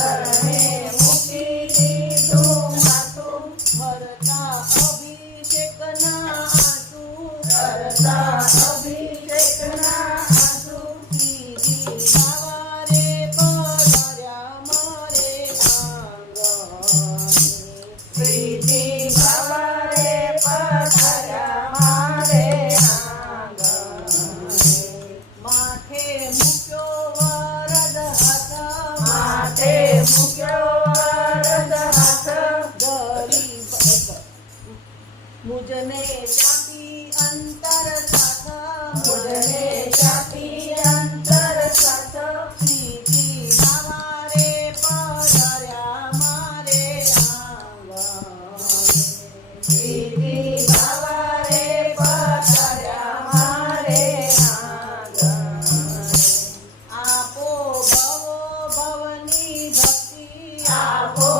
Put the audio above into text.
ચરણે મૂકી દીધું માથું ભરતા અભિષેકના આંસુ કરતા અભિષેકના આંસુ સીધી સવારે પધાર્યા મારે આંગણે પ્રીતિ સવારે પધાર્યા મારે આંગણે માથે મૂક્યો વરદ હાથ માથે મૂક્યો વરદ હાથ ગરીબ મુજને ચાપી અંતર સાથ મુજને ચાપી અંતર સાથ સીધી સવારે પધાર્યા મારે આંગણે પ્રીતિ સવારે પધાર્યા મારે આંગણે આપો ભવો ભવની ભક્તિ આપો